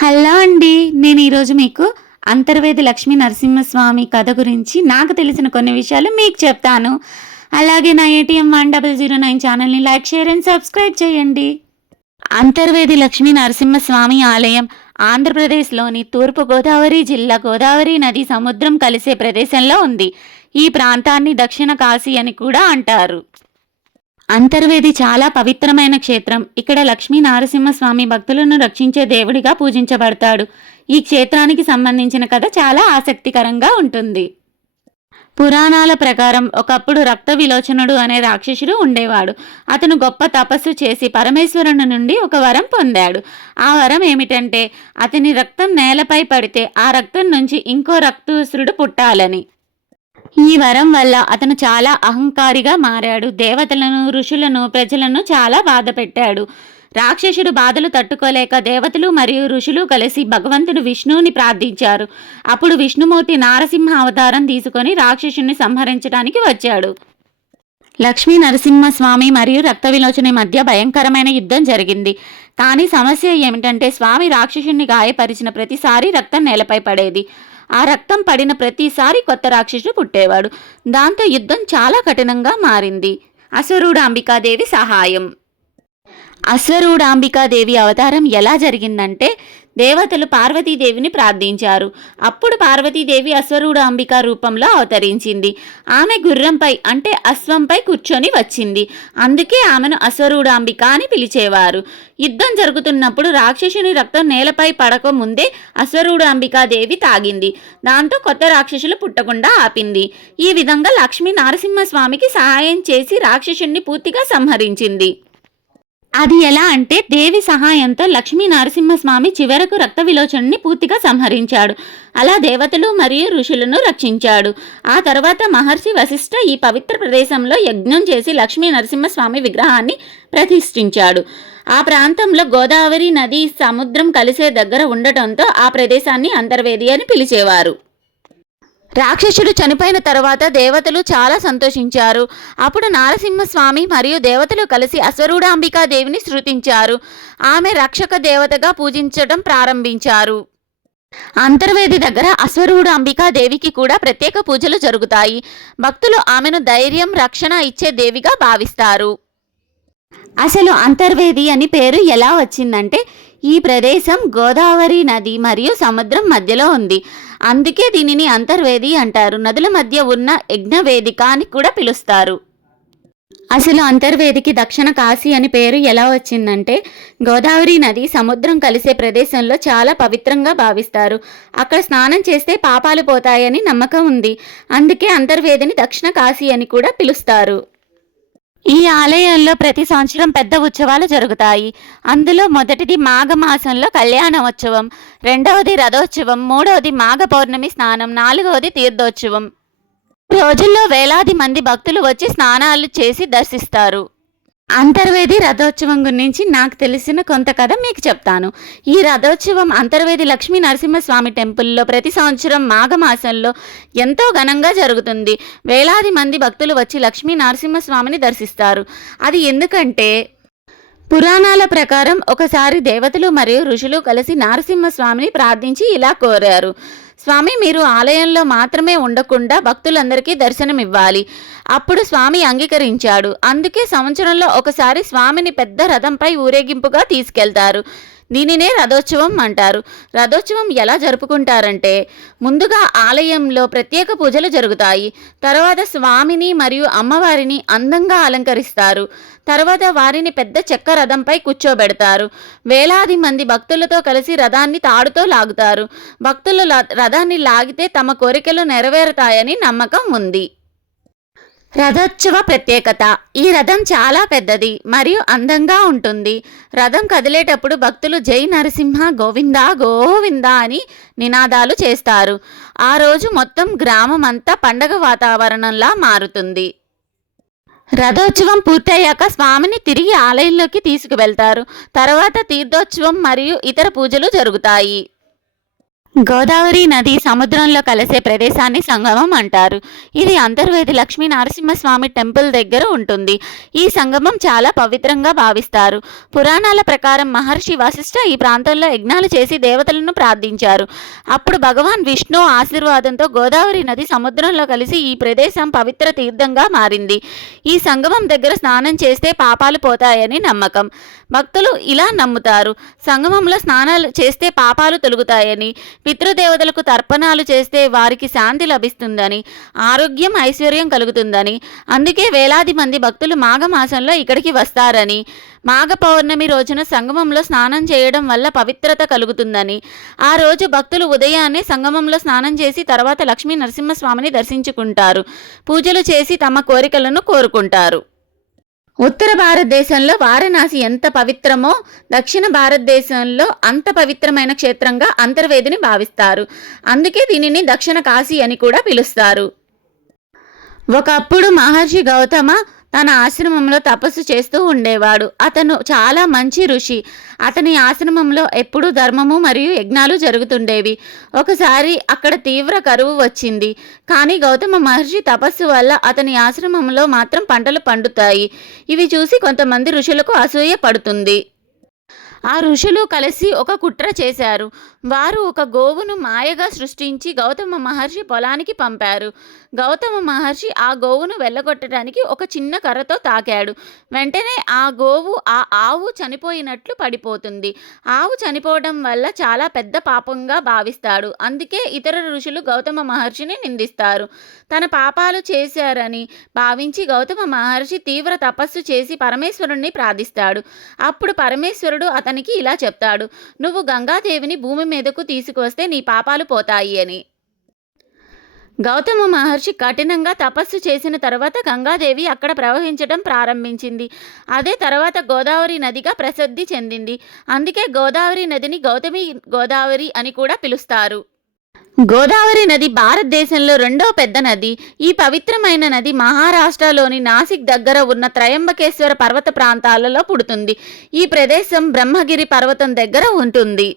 Hello అండి. నేను ఈరోజు మీకు అంతర్వేది లక్ష్మీ నరసింహస్వామి కథ గురించి నాకు తెలిసిన కొన్ని విషయాలు మీకు చెప్తాను. అలాగే నా ఏటీఎం 1009 ఛానల్ని లైక్, షేర్ అండ్ సబ్స్క్రైబ్ చేయండి. అంతర్వేది లక్ష్మీ నరసింహస్వామి ఆలయం ఆంధ్రప్రదేశ్లోని తూర్పుగోదావరి జిల్లా గోదావరి నది సముద్రం కలిసే ప్రదేశంలో ఉంది. ఈ ప్రాంతాన్ని దక్షిణ కాశీ అని కూడా అంటారు. అంతర్వేది చాలా పవిత్రమైన క్షేత్రం. ఇక్కడ లక్ష్మీ నరసింహస్వామి భక్తులను రక్షించే దేవుడిగా పూజించబడతాడు. ఈ క్షేత్రానికి సంబంధించిన కథ చాలా ఆసక్తికరంగా ఉంటుంది. పురాణాల ప్రకారం ఒకప్పుడు రక్త విలోచనుడు అనే రాక్షసుడు ఉండేవాడు. అతను గొప్ప తపస్సు చేసి పరమేశ్వరుని నుండి ఒక వరం పొందాడు. ఆ వరం ఏమిటంటే అతని రక్తం నేలపై పడితే ఆ రక్తం నుంచి ఇంకో రక్తసురుడు పుట్టాలని. ఈ వరం వల్ల అతను చాలా అహంకారిగా మారాడు. దేవతలను, ఋషులను, ప్రజలను చాలా బాధ పెట్టాడు. రాక్షసుడు బాధలు తట్టుకోలేక దేవతలు మరియు ఋషులు కలిసి భగవంతుడు విష్ణువుని ప్రార్థించారు. అప్పుడు విష్ణుమూర్తి నారసింహ అవతారం తీసుకొని రాక్షసుని సంహరించడానికి వచ్చాడు. లక్ష్మీ నరసింహస్వామి మరియు రక్త విలోచని మధ్య భయంకరమైన యుద్ధం జరిగింది. కానీ సమస్య ఏమిటంటే స్వామి రాక్షసుని గాయపరిచిన ప్రతిసారి రక్తం నేలపై పడేది. ఆ రక్తం పడిన ప్రతిసారి కొత్త రాక్షసుడు పుట్టేవాడు. దాంతో యుద్ధం చాలా కఠినంగా మారింది. అసురుడాంబికాదేవి సహాయం. అశ్వరూఢాంబికాదేవి అవతారం ఎలా జరిగిందంటే దేవతలు పార్వతీదేవిని ప్రార్థించారు. అప్పుడు పార్వతీదేవి అశ్వరూఢాంబిక రూపంలో అవతరించింది. ఆమె గుర్రంపై అంటే అశ్వంపై కూర్చొని వచ్చింది. అందుకే ఆమెను అశ్వరూఢాంబిక అని పిలిచేవారు. యుద్ధం జరుగుతున్నప్పుడు రాక్షసుని రక్తం నేలపై పడక ముందే అశ్వరూఢాంబికాదేవి తాగింది. దాంతో కొత్త రాక్షసులు పుట్టకుండా ఆపింది. ఈ విధంగా లక్ష్మీ నరసింహస్వామికి సహాయం చేసి రాక్షసుని పూర్తిగా సంహరించింది. అది ఎలా అంటే దేవి సహాయంతో లక్ష్మీ నరసింహస్వామి చివరకు రక్త విలోచనని పూర్తిగా సంహరించాడు. అలా దేవతలు మరియు ఋషులను రక్షించాడు. ఆ తర్వాత మహర్షి వశిష్ఠ ఈ పవిత్ర ప్రదేశంలో యజ్ఞం చేసి లక్ష్మీ నరసింహస్వామి విగ్రహాన్ని ప్రతిష్ఠించాడు. ఆ ప్రాంతంలో గోదావరి నది సముద్రం కలిసే దగ్గర ఉండటంతో ఆ ప్రదేశాన్ని అంతర్వేది అని పిలిచేవారు. రాక్షసుడు చనిపోయిన తర్వాత దేవతలు చాలా సంతోషించారు. అప్పుడు నారసింహస్వామి మరియు దేవతలు కలిసి అశ్వరూఢాంబికాదేవిని స్తుతించారు. ఆమె రక్షక దేవతగా పూజించడం ప్రారంభించారు. అంతర్వేది దగ్గర అశ్వరూఢాంబికాదేవికి కూడా ప్రత్యేక పూజలు జరుగుతాయి. భక్తులు ఆమెను ధైర్యం, రక్షణ ఇచ్చే దేవిగా భావిస్తారు. అసలు అంతర్వేది అని పేరు ఎలా వచ్చిందంటే ఈ ప్రదేశం గోదావరి నది మరియు సముద్రం మధ్యలో ఉంది. అందుకే దీనిని అంతర్వేది అంటారు. నదుల మధ్య ఉన్న యజ్ఞవేదిక అని కూడా పిలుస్తారు. అసలు అంతర్వేదికి దక్షిణ కాశీ అని పేరు ఎలా వచ్చిందంటే గోదావరి నది సముద్రం కలిసే ప్రదేశంలో చాలా పవిత్రంగా భావిస్తారు. అక్కడ స్నానం చేస్తే పాపాలు పోతాయని నమ్మకం ఉంది. అందుకే అంతర్వేదిని దక్షిణ కాశీ అని కూడా పిలుస్తారు. ఈ ఆలయంలో ప్రతి సంవత్సరం పెద్ద ఉత్సవాలు జరుగుతాయి. అందులో మొదటిది మాఘమాసంలో కళ్యాణోత్సవం, రెండవది రథోత్సవం, మూడవది మాఘ పౌర్ణమి స్నానం, నాలుగవది తీర్థోత్సవం. రోజుల్లో వేలాది మంది భక్తులు వచ్చి స్నానాలు చేసి దర్శిస్తారు. అంతర్వేది రథోత్సవం గురించి నాకు తెలిసిన కొంత కథ మీకు చెప్తాను. ఈ రథోత్సవం అంతర్వేది లక్ష్మీ నరసింహస్వామి టెంపుల్లో ప్రతి సంవత్సరం మాఘమాసంలో ఎంతో ఘనంగా జరుగుతుంది. వేలాది మంది భక్తులు వచ్చి లక్ష్మీ నరసింహస్వామిని దర్శిస్తారు. అది ఎందుకంటే పురాణాల ప్రకారం ఒకసారి దేవతలు మరియు ఋషులు కలిసి నరసింహస్వామిని ప్రార్థించి ఇలా కోరారు: స్వామి, మీరు ఆలయంలో మాత్రమే ఉండకుండా భక్తులందరికీ దర్శనమివ్వాలి. అప్పుడు స్వామి అంగీకరించాడు. అందుకే సంవత్సరంలో ఒకసారి స్వామిని పెద్ద రథంపై ఊరేగింపుగా తీసుకెళ్తారు. దీనినే రథోత్సవం అంటారు. రథోత్సవం ఎలా జరుపుకుంటారంటే ముందుగా ఆలయంలో ప్రత్యేక పూజలు జరుగుతాయి. తర్వాత స్వామిని మరియు అమ్మవారిని అందంగా అలంకరిస్తారు. తర్వాత వారిని పెద్ద చెక్క రథంపై కూర్చోబెడతారు. వేలాది మంది భక్తులతో కలిసి రథాన్ని తాడుతో లాగుతారు. భక్తులు రథాన్ని లాగితే తమ కోరికలు నెరవేరుతాయని నమ్మకం ఉంది. రథోత్సవ ప్రత్యేకత: ఈ రథం చాలా పెద్దది మరియు అందంగా ఉంటుంది. రథం కదిలేటప్పుడు భక్తులు జై నరసింహ గోవిందా గోవిందా అని నినాదాలు చేస్తారు. ఆ రోజు మొత్తం గ్రామం అంతా పండగ వాతావరణంలా మారుతుంది. రథోత్సవం పూర్తయ్యాక స్వామిని తిరిగి ఆలయంలోకి తీసుకువెళ్తారు. తర్వాత తీర్థోత్సవం మరియు ఇతర పూజలు జరుగుతాయి. గోదావరి నది సముద్రంలో కలిసే ప్రదేశాన్ని సంగమం అంటారు. ఇది అంతర్వేది లక్ష్మీ నరసింహస్వామి టెంపుల్ దగ్గర ఉంటుంది. ఈ సంగమం చాలా పవిత్రంగా భావిస్తారు. పురాణాల ప్రకారం మహర్షి వశిష్ఠ ఈ ప్రాంతంలో యజ్ఞాలు చేసి దేవతలను ప్రార్థించారు. అప్పుడు భగవాన్ విష్ణు ఆశీర్వాదంతో గోదావరి నది సముద్రంలో కలిసి ఈ ప్రదేశం పవిత్ర తీర్థంగా మారింది. ఈ సంగమం దగ్గర స్నానం చేస్తే పాపాలు పోతాయని నమ్మకం. భక్తులు ఇలా నమ్ముతారు. సంగమంలో స్నానాలు చేస్తే పాపాలు తొలగుతాయని, పితృదేవతలకు తర్పణాలు చేస్తే వారికి శాంతి లభిస్తుందని, ఆరోగ్యం ఐశ్వర్యం కలుగుతుందని, అందుకే వేలాది మంది భక్తులు మాఘమాసంలో ఇక్కడికి వస్తారని, మాఘ పౌర్ణమి రోజున సంగమంలో స్నానం చేయడం వల్ల పవిత్రత కలుగుతుందని, ఆ రోజు భక్తులు ఉదయాన్నే సంగమంలో స్నానం చేసి తర్వాత లక్ష్మీ నరసింహస్వామిని దర్శించుకుంటారు. పూజలు చేసి తమ కోరికలను కోరుకుంటారు. ఉత్తర భారతదేశంలో వారణాసి ఎంత పవిత్రమో దక్షిణ భారతదేశంలో అంత పవిత్రమైన క్షేత్రంగా అంతర్వేదిని భావిస్తారు. అందుకే దీనిని దక్షిణ కాశీ అని కూడా పిలుస్తారు. ఒకప్పుడు మహర్షి గౌతమ తన ఆశ్రమంలో తపస్సు చేస్తూ ఉండేవాడు. అతను చాలా మంచి ఋషి. అతని ఆశ్రమంలో ఎప్పుడూ ధర్మము మరియు యజ్ఞాలు జరుగుతుండేవి. ఒకసారి అక్కడ తీవ్ర కరువు వచ్చింది. కానీ గౌతమ మహర్షి తపస్సు వల్ల అతని ఆశ్రమంలో మాత్రం పంటలు పండుతాయి. ఇవి చూసి కొంతమంది ఋషులకు అసూయ పడుతుంది. ఆ ఋషులు కలిసి ఒక కుట్ర చేశారు. వారు ఒక గోవును మాయగా సృష్టించి గౌతమ మహర్షి పొలానికి పంపారు. గౌతమ మహర్షి ఆ గోవును వెళ్ళగొట్టడానికి ఒక చిన్న కర్రతో తాకాడు. వెంటనే ఆ గోవు ఆ ఆవు చనిపోయినట్లు పడిపోతుంది. ఆవు చనిపోవడం వల్ల చాలా పెద్ద పాపంగా భావిస్తాడు. అందుకే ఇతర ఋషులు గౌతమ మహర్షిని నిందిస్తారు. తన పాపాలు చేశారని భావించి గౌతమ మహర్షి తీవ్ర తపస్సు చేసి పరమేశ్వరుణ్ణి ప్రార్థిస్తాడు. అప్పుడు పరమేశ్వరుడు అతనికి ఇలా చెప్తాడు: నువ్వు గంగాదేవిని భూమి మీదకు తీసుకువస్తే నీ పాపాలు పోతాయి అని. గౌతమ మహర్షి కఠినంగా తపస్సు చేసిన తర్వాత గంగాదేవి అక్కడ ప్రవహించడం ప్రారంభించింది. అదే తర్వాత గోదావరి నదిగా ప్రసిద్ధి చెందింది. అందుకే గోదావరి నదిని గౌతమి గోదావరి అని కూడా పిలుస్తారు. గోదావరి నది భారతదేశంలో రెండో పెద్ద నది. ఈ పవిత్రమైన నది మహారాష్ట్రలోని నాసిక్ దగ్గర ఉన్న త్రయంబకేశ్వర పర్వత ప్రాంతాలలో పుడుతుంది. ఈ ప్రదేశం బ్రహ్మగిరి పర్వతం దగ్గర ఉంటుంది.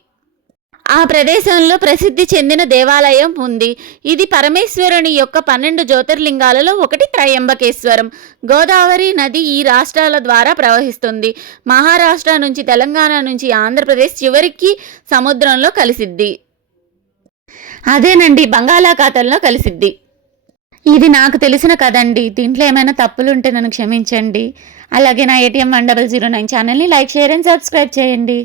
ఆ ప్రదేశంలో ప్రసిద్ధి చెందిన దేవాలయం ఉంది. ఇది పరమేశ్వరుని యొక్క 12 జ్యోతిర్లింగాలలో ఒకటి త్రయంబకేశ్వరం. గోదావరి నది ఈ రాష్ట్రాల ద్వారా ప్రవహిస్తుంది. మహారాష్ట్ర నుంచి తెలంగాణ నుంచి ఆంధ్రప్రదేశ్ చివరికి సముద్రంలో కలిసిద్ది. అదేనండి, బంగాళాఖాతంలో కలిసిద్ది. ఇది నాకు తెలిసిన కదండి. దీంట్లో ఏమైనా తప్పులుంటే నన్ను క్షమించండి. అలాగే నా ATM 1009 ఛానల్ని లైక్, షేర్ అండ్ సబ్స్క్రైబ్ చేయండి.